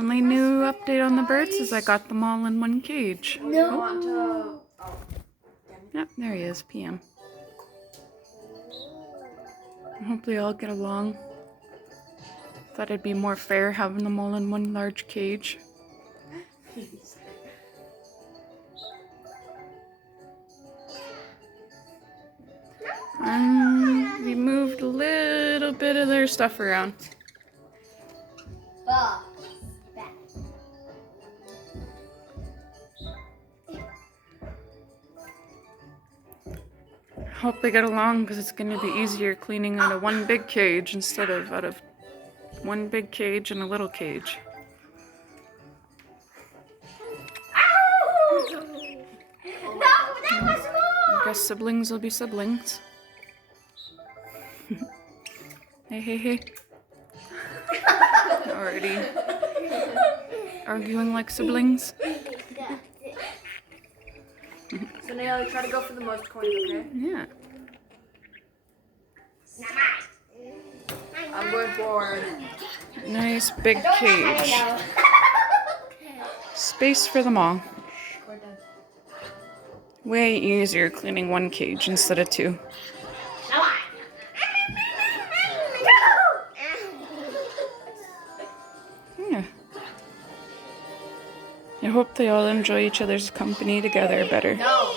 Only new update on the birds is I got them all in one cage. No. Yep, there he is, PM. Hope they all get along. Thought it'd be more fair having them all in one large cage. We moved a little bit of their stuff around. Hope they get along because it's going to be easier cleaning out of one big cage instead of out of one big cage and a little cage. I guess siblings will be siblings. Hey, hey, hey. Already arguing like siblings. So now try to go for the most coins, okay? Yeah. I'm going for Nice big cage. Space for them all. Way easier cleaning one cage instead of two. Yeah. I hope they all enjoy each other's company together better. No.